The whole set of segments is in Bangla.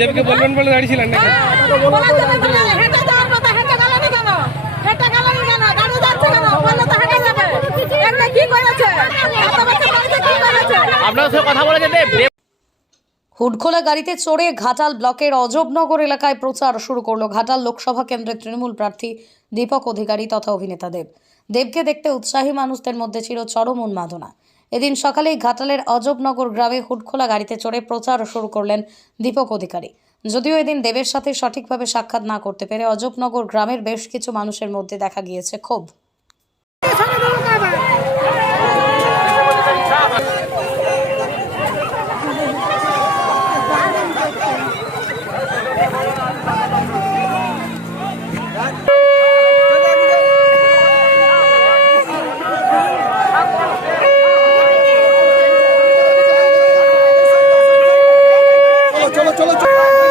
দেবকে বলবেন বলে দাঁড়িয়েছিলেন নাকি? বলার জন্য বলে, হেঁটে যাওয়ার কথা হেঁটে গেলেনি কেন? হেঁটে গেলেনি কেন? গাড়ি যাচ্ছে কেন? বললে তো হেঁটে যাবে। এগুলো কি করেছে? এত বছর বাড়িতে কি করেছে? আপনার সাথে কথা বলেছে দেব। দেব হুডখোলা গাড়িতে চড়ে ঘাটাল ব্লকের অজবনগর এলাকায় প্রচার শুরু করল ঘাটাল লোকসভা কেন্দ্রের তৃণমূল প্রার্থী দীপক অধিকারী তথা অভিনেতা দেব। দেবকে দেখতে উৎসাহী মানুষদের মধ্যে ছিল চরম উন্মাদনা। এদিন সকালেই ঘাটালের অজবনগর গ্রামে হুটখোলা গাড়িতে চড়ে প্রচার শুরু করলেন দীপক অধিকারী। যদিও এদিন দেবের সাথে সঠিকভাবে সাক্ষাৎ না করতে পেরে অজবনগর গ্রামের বেশ কিছু মানুষের মধ্যে দেখা গিয়েছে ক্ষোভ চলো চলো চলো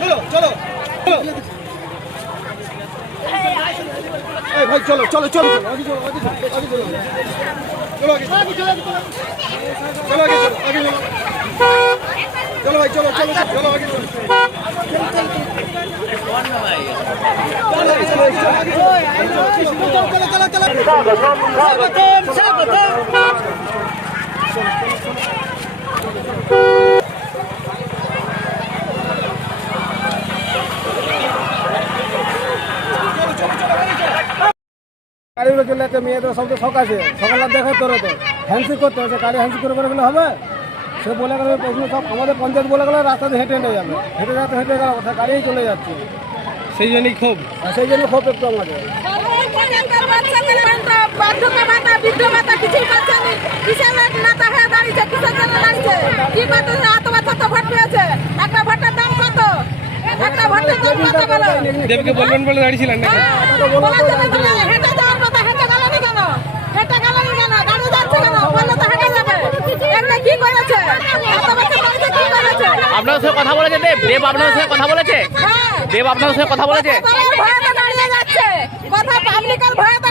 চলো চলো এই ভাই চলো চলো চলো। আগে চলো আগে চলো চলো চলো আগে চলো। আগে চলো চলো আগে চলো আগে চলো। চলো ভাই চলো চলো চলো আগে চলো। চলো চলো চলো গাড়িগুলো চলে যাচ্ছে মেয়েদের সব তো শখ আছে। সকালে দেখা তোর তো। হ্যান্ডসিক করতে হচ্ছে গাড়ি হ্যান্ডসিক করে করে গেলে হবে? সে বলে গেলে প্রশ্ন সব আমাদের পঞ্চায়েত বলে গেলে রাস্তাতে হেঁটে হেঁটে যাবে। হেঁটে যাতে হেঁটে গেল কথা গাড়িই চলে যাচ্ছে। সেই জন্যই ক্ষোভ। আর সেই জন্য খুব একটু আমাদের। হয়ে একটা ভোটের দাম কত একটা ভোটের দাম কত দেবকে বলবেন বলে দাঁড়িয়েছিলেন নাকি বলার জন্য বলে, হেঁটে যাওয়ার কথা হেঁটে গেলেনি কেন হেঁটে গেলেনি কেন গাড়ি যাচ্ছে কেন? বললে তো হেঁটে যাবে। এগুলো কি করেছে? এত বছর বাড়িতে কি করেছে? আপনার সাথে কথা বলেছে দেব? দেব আপনার সাথে কথা বলেছে? হ্যাঁ। দেব আপনার সাথে কথা বলেছে? কথা পাবলিকের ভয়তে